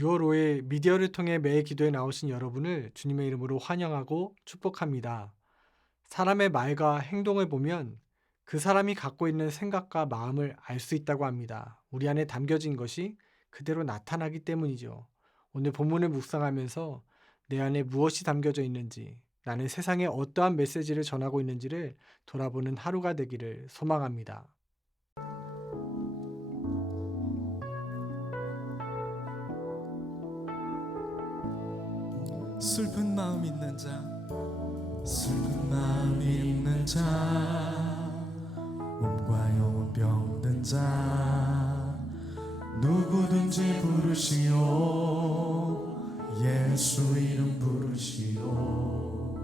6월 5일 미디어를 통해 매일 기도에 나오신 여러분을 주님의 이름으로 환영하고 축복합니다. 사람의 말과 행동을 보면 그 사람이 갖고 있는 생각과 마음을 알 수 있다고 합니다. 우리 안에 담겨진 것이 그대로 나타나기 때문이죠. 오늘 본문을 묵상하면서 내 안에 무엇이 담겨져 있는지, 나는 세상에 어떠한 메시지를 전하고 있는지를 돌아보는 하루가 되기를 소망합니다. 슬픈 마음 있는 자, 슬픈 마음 있는 자, 몸과 영혼 병든 자, 누구든지 부르시오. 예수 이름 부르시오.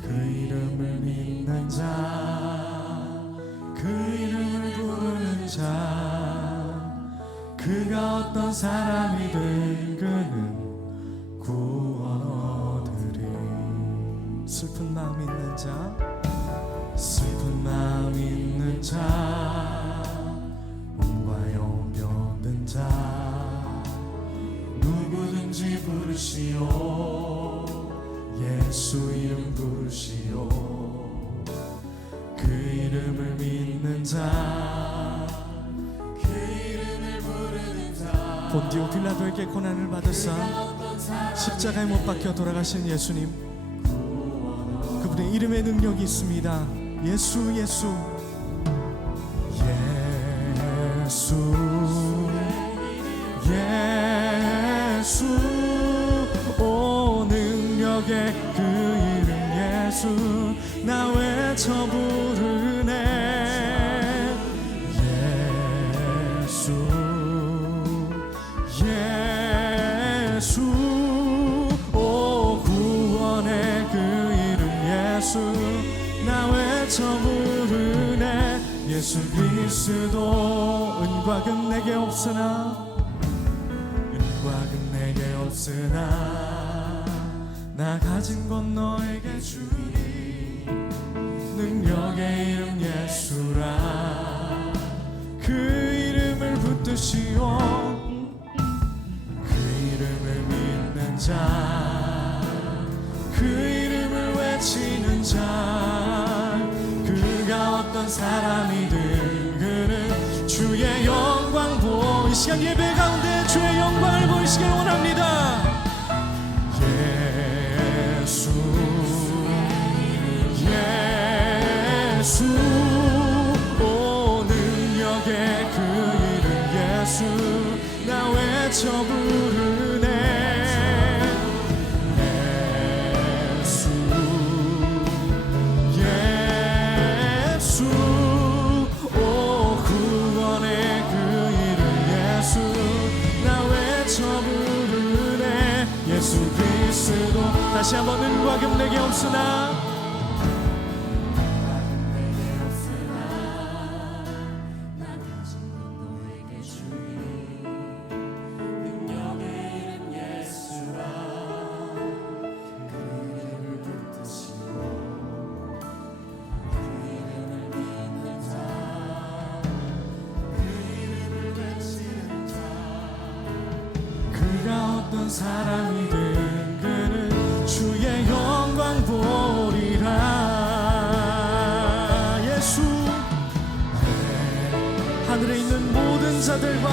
그 이름을 믿는 자, 그 이름을 부르는 자, 그가 어떤 사람이든 그는 구원 얻으리. 슬픈 마음 있는 자, 슬픈 마음 있는 자, 몸과 영혼 병든 자, 누구든지 부르시오. 예수 이름 부르시오. 그 이름을 믿는 자, 그 이름을 부르는 자, 본디오 빌라도에게 고난을 받으사 십자가에 못 박혀 돌아가신 예수님, 그분의 이름에 능력이 있습니다. 예수, 예수, 예수, 예수. 오 능력의 그 이름 예수, 나 외쳐 부르네. 예수, 예수. 오 구원의 그 이름 예수, 나 외쳐 부르네. 예수 그리스도. 은과 금 내게 없으나, 은과 금 내게 없으나, 나 가진 건 너에게 주리. 능력의 이름 예수라. 그 이름을 붙드시오. 그 이름을 믿는 자, 그 이름을 외치는 자, 그가 어떤 사람이든 그는 주의 영광 이 시간 예배 가운데 주의 영광을 보이시길 원합니다. 예수, 예수. 오 능력의 그 이름 예수, 나 외쳐 부르네. 예수, 예수. 오 구원의 그 이름 예수, 나 외쳐 부르네. 예수 그리스도. 다시 한번 은과 금 내게 없으나, 그가 어떤 사람이든 그는 주의 영광 보리라. 예수. 하늘에 있는 모든 자들과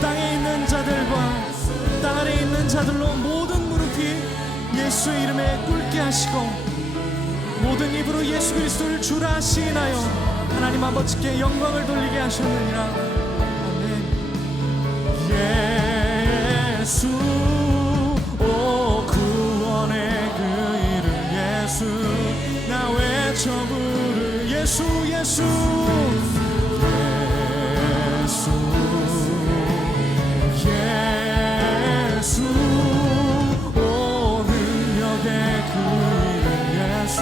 땅에 있는 자들과 땅 아래 있는 자들로 모든 무릎이 예수의 이름에 꿇게 하시고 모든 입으로 예수 그리스도를 주라 하시나요. 하나님 아버지께 영광을 돌리게 하셨느니라. 아멘. 예수, 오 구원의 그 이름 예수, 나 외쳐 부르. 예수, 예수, 예수, 예수. 오 능력의 그 이름 예수,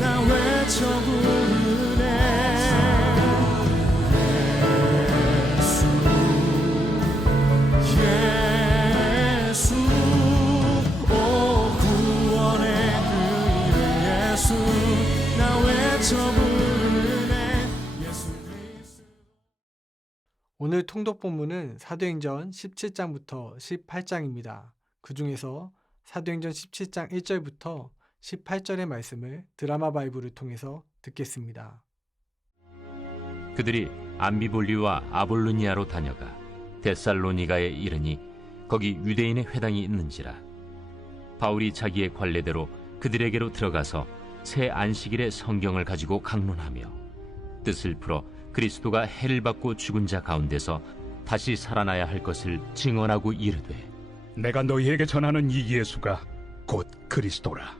나 외쳐 부르네. 예수, 오늘 통독 본문은 사도행전 17장부터 18장입니다. 그 중에서 사도행전 17장 1절부터 18절의 말씀을 드라마 바이블을 통해서 듣겠습니다. 그들이 암비볼리와 아볼로니아로 다녀가 데살로니가에 이르니 거기 유대인의 회당이 있는지라. 바울이 자기의 관례대로 그들에게로 들어가서 새 안식일에 성경을 가지고 강론하며 뜻을 풀어 그리스도가 해를 받고 죽은 자 가운데서 다시 살아나야 할 것을 증언하고 이르되, 내가 너희에게 전하는 이 예수가 곧 그리스도라.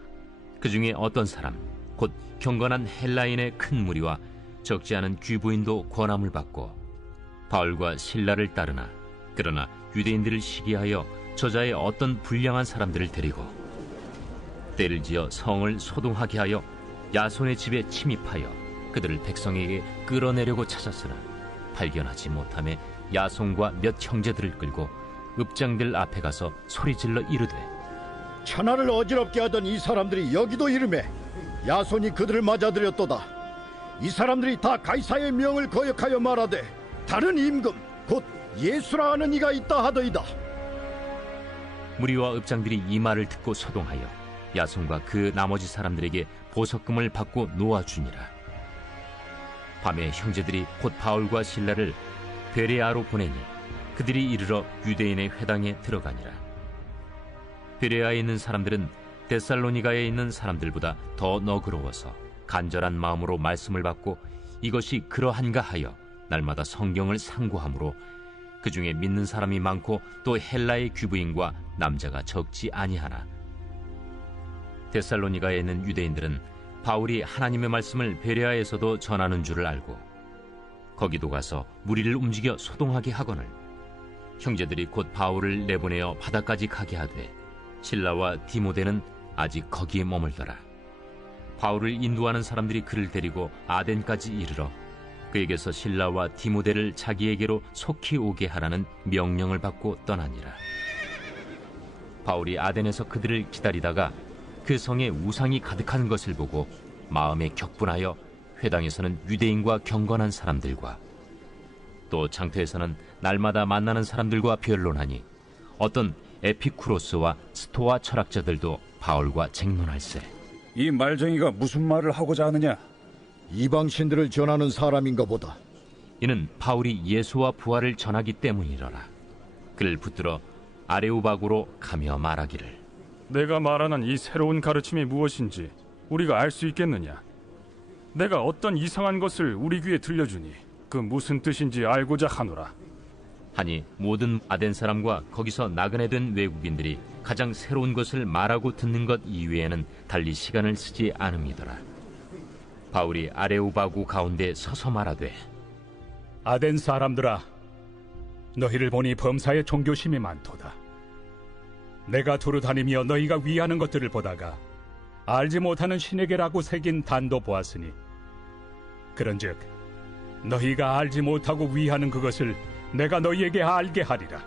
그 중에 어떤 사람 곧 경건한 헬라인의 큰 무리와 적지 않은 귀부인도 권함을 받고 바울과 실라를 따르나, 그러나 유대인들을 시기하여 저자의 어떤 불량한 사람들을 데리고 때를 지어 성을 소동하게 하여 야손의 집에 침입하여 그들을 백성에게 끌어내려고 찾았으나 발견하지 못하며 야손과 몇 형제들을 끌고 읍장들 앞에 가서 소리질러 이르되, 천하를 어지럽게 하던 이 사람들이 여기도 이르매 야손이 그들을 맞아들였도다. 이 사람들이 다 가이사의 명을 거역하여 말하되 다른 임금 곧 예수라 하는 이가 있다 하더이다. 무리와 읍장들이 이 말을 듣고 소동하여 야손과 그 나머지 사람들에게 보석금을 받고 놓아주니라. 밤에 형제들이 곧 바울과 실라를 베레아로 보내니 그들이 이르러 유대인의 회당에 들어가니라. 베레아에 있는 사람들은 데살로니가에 있는 사람들보다 더 너그러워서 간절한 마음으로 말씀을 받고 이것이 그러한가 하여 날마다 성경을 상고하므로 그 중에 믿는 사람이 많고 또 헬라의 귀부인과 남자가 적지 아니하나. 데살로니가에 있는 유대인들은 바울이 하나님의 말씀을 베레아에서도 전하는 줄을 알고 거기도 가서 무리를 움직여 소동하게 하거늘 형제들이 곧 바울을 내보내어 바다까지 가게 하되 실라와 디모데는 아직 거기에 머물더라. 바울을 인도하는 사람들이 그를 데리고 아덴까지 이르러 그에게서 실라와 디모데를 자기에게로 속히 오게 하라는 명령을 받고 떠나니라. 바울이 아덴에서 그들을 기다리다가 그 성에 우상이 가득한 것을 보고 마음에 격분하여 회당에서는 유대인과 경건한 사람들과 또 장터에서는 날마다 만나는 사람들과 변론하니 어떤 에피쿠로스와 스토아 철학자들도 바울과 쟁론할세. 이 말쟁이가 무슨 말을 하고자 하느냐? 이방신들을 전하는 사람인가 보다. 이는 바울이 예수와 부활을 전하기 때문이러라. 그를 붙들어 아레오바고로 가며 말하기를, 내가 말하는 이 새로운 가르침이 무엇인지 우리가 알 수 있겠느냐? 내가 어떤 이상한 것을 우리 귀에 들려주니 그 무슨 뜻인지 알고자 하노라. 하니 모든 아덴 사람과 거기서 나그네 된 외국인들이 가장 새로운 것을 말하고 듣는 것 이외에는 달리 시간을 쓰지 않음이더라. 바울이 아레오바고 가운데 서서 말하되, 아덴 사람들아, 너희를 보니 범사에 종교심이 많도다. 내가 두루 다니며 너희가 위하는 것들을 보다가 알지 못하는 신에게라고 새긴 단도 보았으니 그런즉 너희가 알지 못하고 위하는 그것을 내가 너희에게 알게 하리라.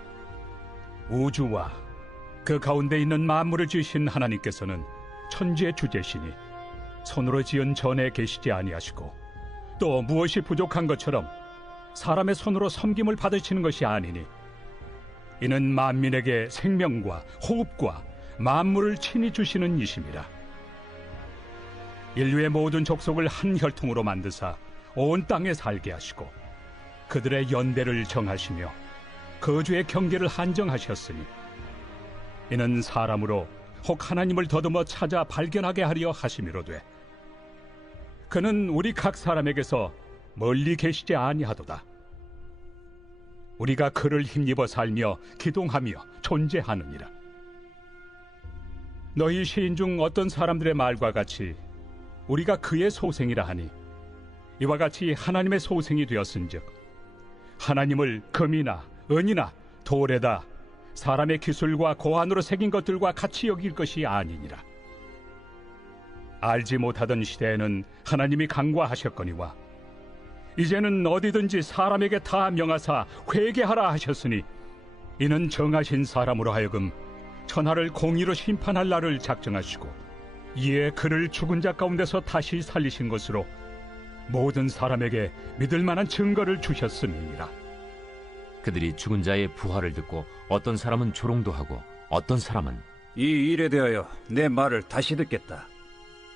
우주와 그 가운데 있는 만물을 지으신 하나님께서는 천지의 주제시니 손으로 지은 전에 계시지 아니하시고 또 무엇이 부족한 것처럼 사람의 손으로 섬김을 받으시는 것이 아니니 이는 만민에게 생명과 호흡과 만물을 친히 주시는 이심이라. 인류의 모든 족속을 한 혈통으로 만드사 온 땅에 살게 하시고 그들의 연대를 정하시며 거주의 경계를 한정하셨으니 이는 사람으로 혹 하나님을 더듬어 찾아 발견하게 하려 하심이로되 그는 우리 각 사람에게서 멀리 계시지 아니하도다. 우리가 그를 힘입어 살며 기동하며 존재하느니라. 너희 시인 중 어떤 사람들의 말과 같이 우리가 그의 소생이라 하니 이와 같이 하나님의 소생이 되었은즉 하나님을 금이나 은이나 돌에다 사람의 기술과 고안으로 새긴 것들과 같이 여길 것이 아니니라. 알지 못하던 시대에는 하나님이 강구하셨거니와 이제는 어디든지 사람에게 다 명하사 회개하라 하셨으니 이는 정하신 사람으로 하여금 천하를 공의로 심판할 날을 작정하시고 이에 그를 죽은 자 가운데서 다시 살리신 것으로 모든 사람에게 믿을 만한 증거를 주셨음이니라. 그들이 죽은 자의 부활을 듣고 어떤 사람은 조롱도 하고 어떤 사람은 이 일에 대하여 내 말을 다시 듣겠다.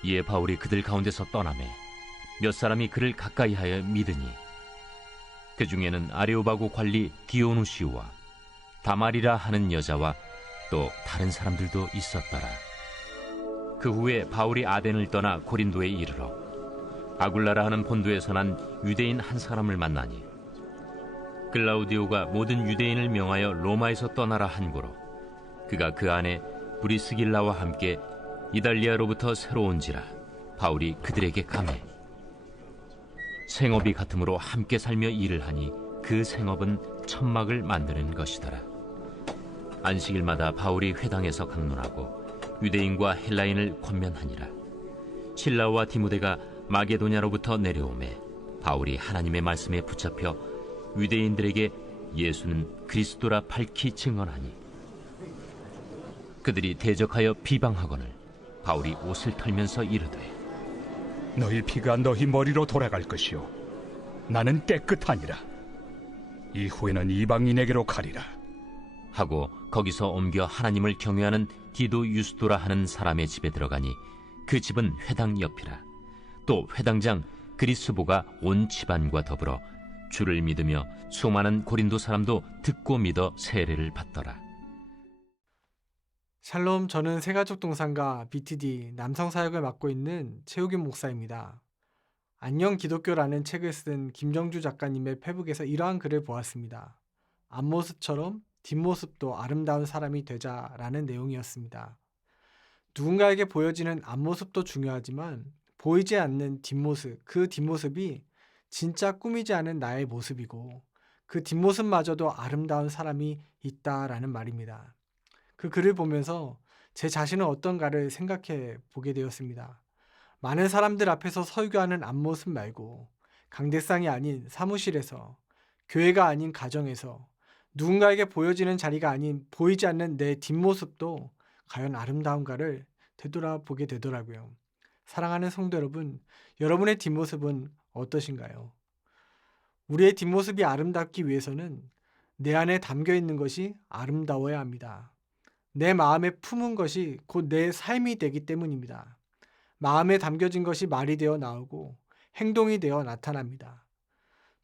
이에 바울이 그들 가운데서 떠나매 몇 사람이 그를 가까이하여 믿으니 그 중에는 아레오바고 관리 디오누시우와 다말이라 하는 여자와 또 다른 사람들도 있었더라. 그 후에 바울이 아덴을 떠나 고린도에 이르러 아굴라라 하는 본도에서 난 유대인 한 사람을 만나니 글라우디오가 모든 유대인을 명하여 로마에서 떠나라 한 고로 그가 그 안에 브리스길라와 함께 이달리아로부터 새로 온지라 바울이 그들에게 감해 생업이 같으므로 함께 살며 일을 하니 그 생업은 천막을 만드는 것이더라. 안식일마다 바울이 회당에서 강론하고 유대인과 헬라인을 권면하니라. 실라와 디모데가 마게도냐로부터 내려오매 바울이 하나님의 말씀에 붙잡혀 유대인들에게 예수는 그리스도라 밝히 증언하니 그들이 대적하여 비방하거늘 바울이 옷을 털면서 이르되 너희 피가 너희 머리로 돌아갈 것이요 나는 깨끗하니라. 이후에는 이방인에게로 가리라. 하고 거기서 옮겨 하나님을 경외하는 디도 유스도라 하는 사람의 집에 들어가니 그 집은 회당 옆이라. 또 회당장 그리스보가 온 집안과 더불어 주를 믿으며 수많은 고린도 사람도 듣고 믿어 세례를 받더라. 샬롬, 저는 새가족 동산과 BTD 남성 사역을 맡고 있는 최욱임 목사입니다. 안녕 기독교라는 책을 쓴 김정주 작가님의 페북에서 이러한 글을 보았습니다. 앞모습처럼 뒷모습도 아름다운 사람이 되자라는 내용이었습니다. 누군가에게 보여지는 앞모습도 중요하지만 보이지 않는 뒷모습, 그 뒷모습이 진짜 꾸미지 않은 나의 모습이고 그 뒷모습마저도 아름다운 사람이 있다라는 말입니다. 그 글을 보면서 제 자신은 어떤가를 생각해 보게 되었습니다. 많은 사람들 앞에서 설교하는 앞모습 말고 강대상이 아닌 사무실에서, 교회가 아닌 가정에서, 누군가에게 보여지는 자리가 아닌 보이지 않는 내 뒷모습도 과연 아름다운가를 되돌아보게 되더라고요. 사랑하는 성도 여러분, 여러분의 뒷모습은 어떠신가요? 우리의 뒷모습이 아름답기 위해서는 내 안에 담겨 있는 것이 아름다워야 합니다. 내 마음에 품은 것이 곧 내 삶이 되기 때문입니다. 마음에 담겨진 것이 말이 되어 나오고 행동이 되어 나타납니다.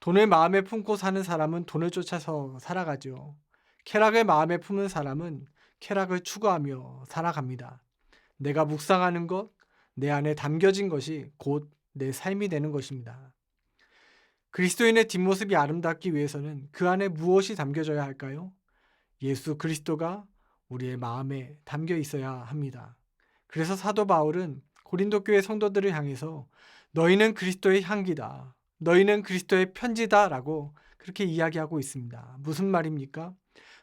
돈을 마음에 품고 사는 사람은 돈을 쫓아서 살아가죠. 쾌락을 마음에 품은 사람은 쾌락을 추구하며 살아갑니다. 내가 묵상하는 것, 내 안에 담겨진 것이 곧 내 삶이 되는 것입니다. 그리스도인의 뒷모습이 아름답기 위해서는 그 안에 무엇이 담겨져야 할까요? 예수 그리스도가 우리의 마음에 담겨 있어야 합니다. 그래서 사도 바울은 고린도 교회 성도들을 향해서 너희는 그리스도의 향기다. 너희는 그리스도의 편지다 라고 그렇게 이야기하고 있습니다. 무슨 말입니까?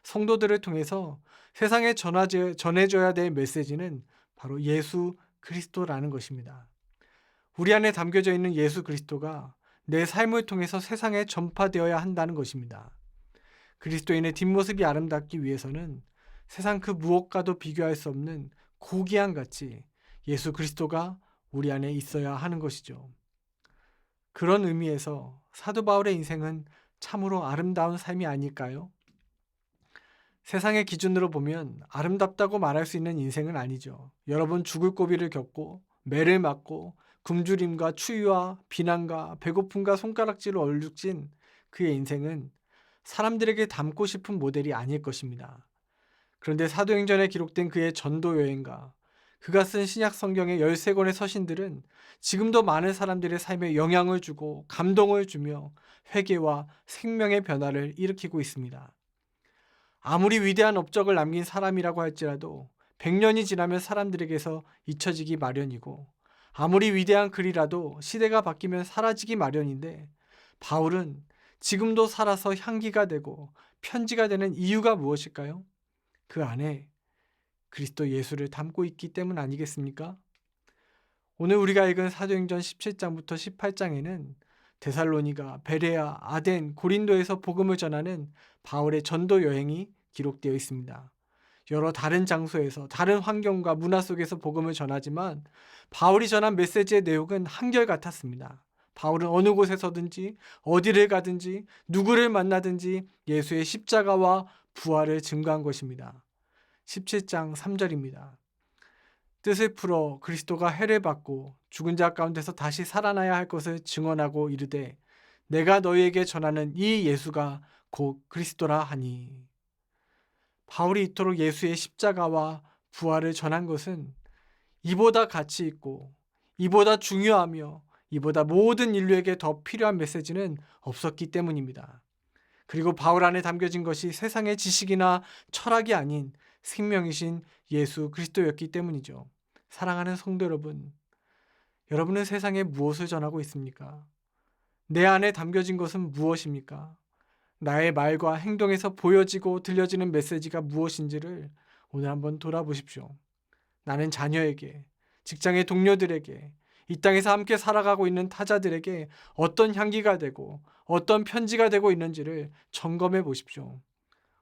성도들을 통해서 세상에 전해져야 될 메시지는 바로 예수 그리스도라는 것입니다. 우리 안에 담겨져 있는 예수 그리스도가 내 삶을 통해서 세상에 전파되어야 한다는 것입니다. 그리스도인의 뒷모습이 아름답기 위해서는 세상 그 무엇과도 비교할 수 없는 고귀한 가치, 예수 그리스도가 우리 안에 있어야 하는 것이죠. 그런 의미에서 사도 바울의 인생은 참으로 아름다운 삶이 아닐까요? 세상의 기준으로 보면 아름답다고 말할 수 있는 인생은 아니죠. 여러 번 죽을 고비를 겪고 매를 맞고 굶주림과 추위와 비난과 배고픔과 손가락질을 얼룩진 그의 인생은 사람들에게 닮고 싶은 모델이 아닐 것입니다. 그런데 사도행전에 기록된 그의 전도 여행과 그가 쓴 신약 성경의 13권의 서신들은 지금도 많은 사람들의 삶에 영향을 주고 감동을 주며 회개와 생명의 변화를 일으키고 있습니다. 아무리 위대한 업적을 남긴 사람이라고 할지라도 100년이 지나면 사람들에게서 잊혀지기 마련이고 아무리 위대한 글이라도 시대가 바뀌면 사라지기 마련인데 바울은 지금도 살아서 향기가 되고 편지가 되는 이유가 무엇일까요? 그 안에 그리스도 예수를 담고 있기 때문 아니겠습니까? 오늘 우리가 읽은 사도행전 17장부터 18장에는 데살로니가, 베레아, 아덴, 고린도에서 복음을 전하는 바울의 전도 여행이 기록되어 있습니다. 여러 다른 장소에서 다른 환경과 문화 속에서 복음을 전하지만 바울이 전한 메시지의 내용은 한결같았습니다. 바울은 어느 곳에서든지 어디를 가든지 누구를 만나든지 예수의 십자가와 부활을 증거한 것입니다. 17장 3절입니다. 뜻을 풀어 그리스도가 해를 받고 죽은 자 가운데서 다시 살아나야 할 것을 증언하고 이르되 내가 너희에게 전하는 이 예수가 곧 그리스도라 하니. 바울이 이토록 예수의 십자가와 부활을 전한 것은 이보다 가치 있고 이보다 중요하며 이보다 모든 인류에게 더 필요한 메시지는 없었기 때문입니다. 그리고 바울 안에 담겨진 것이 세상의 지식이나 철학이 아닌 생명이신 예수 그리스도였기 때문이죠. 사랑하는 성도 여러분, 여러분은 세상에 무엇을 전하고 있습니까? 내 안에 담겨진 것은 무엇입니까? 나의 말과 행동에서 보여지고 들려지는 메시지가 무엇인지를 오늘 한번 돌아보십시오. 나는 자녀에게, 직장의 동료들에게, 이 땅에서 함께 살아가고 있는 타자들에게 어떤 향기가 되고 어떤 편지가 되고 있는지를 점검해 보십시오.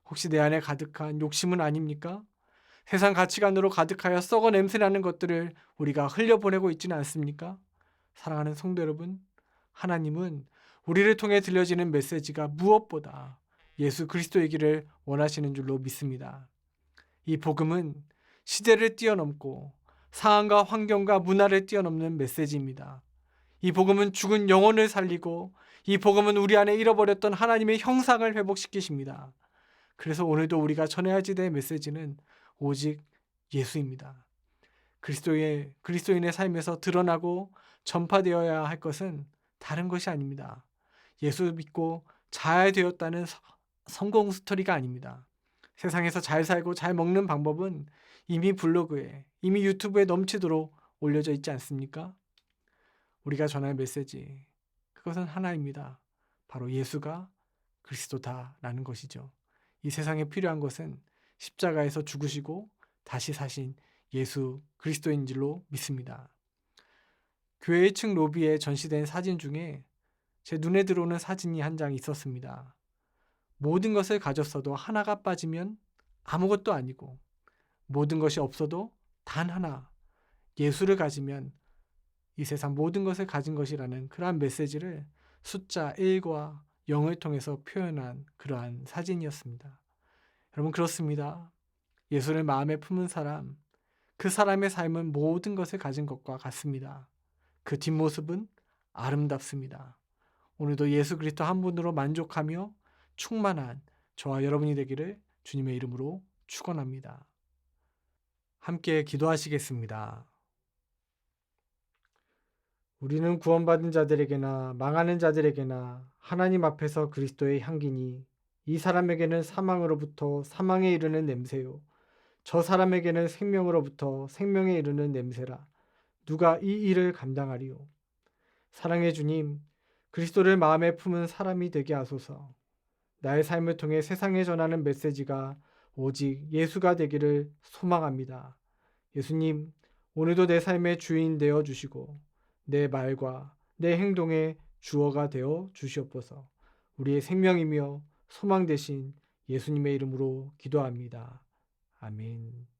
혹시 내 안에 가득한 욕심은 아닙니까? 세상 가치관으로 가득하여 썩어 냄새나는 것들을 우리가 흘려보내고 있지는 않습니까? 사랑하는 성도 여러분, 하나님은 우리를 통해 들려지는 메시지가 무엇보다 예수 그리스도이기를 원하시는 줄로 믿습니다. 이 복음은 시대를 뛰어넘고 상황과 환경과 문화를 뛰어넘는 메시지입니다. 이 복음은 죽은 영혼을 살리고 이 복음은 우리 안에 잃어버렸던 하나님의 형상을 회복시키십니다. 그래서 오늘도 우리가 전해야 될 메시지는 오직 예수입니다. 그리스도인의 삶에서 드러나고 전파되어야 할 것은 다른 것이 아닙니다. 예수 믿고 잘 되었다는 성공 스토리가 아닙니다. 세상에서 잘 살고 잘 먹는 방법은 이미 블로그에, 이미 유튜브에 넘치도록 올려져 있지 않습니까? 우리가 전할 메시지, 그것은 하나입니다. 바로 예수가 그리스도다라는 것이죠. 이 세상에 필요한 것은 십자가에서 죽으시고 다시 사신 예수 그리스도인 줄로 믿습니다. 교회 1층 로비에 전시된 사진 중에 제 눈에 들어오는 사진이 한 장 있었습니다. 모든 것을 가졌어도 하나가 빠지면 아무것도 아니고 모든 것이 없어도 단 하나, 예수를 가지면 이 세상 모든 것을 가진 것이라는 그러한 메시지를 숫자 1과 0을 통해서 표현한 그러한 사진이었습니다. 여러분, 그렇습니다. 예수를 마음에 품은 사람, 그 사람의 삶은 모든 것을 가진 것과 같습니다. 그 뒷모습은 아름답습니다. 오늘도 예수 그리스도 한 분으로 만족하며 충만한 저와 여러분이 되기를 주님의 이름으로 축원합니다. 함께 기도하시겠습니다. 우리는 구원받은 자들에게나 망하는 자들에게나 하나님 앞에서 그리스도의 향기니 이 사람에게는 사망으로부터 사망에 이르는 냄새요 저 사람에게는 생명으로부터 생명에 이르는 냄새라. 누가 이 일을 감당하리요? 사랑의 주님, 그리스도를 마음에 품은 사람이 되게 하소서. 나의 삶을 통해 세상에 전하는 메시지가 오직 예수가 되기를 소망합니다. 예수님, 오늘도 내 삶의 주인 되어 주시고 내 말과 내 행동의 주어가 되어 주시옵소서. 우리의 생명이며 소망 되신 예수님의 이름으로 기도합니다. 아멘.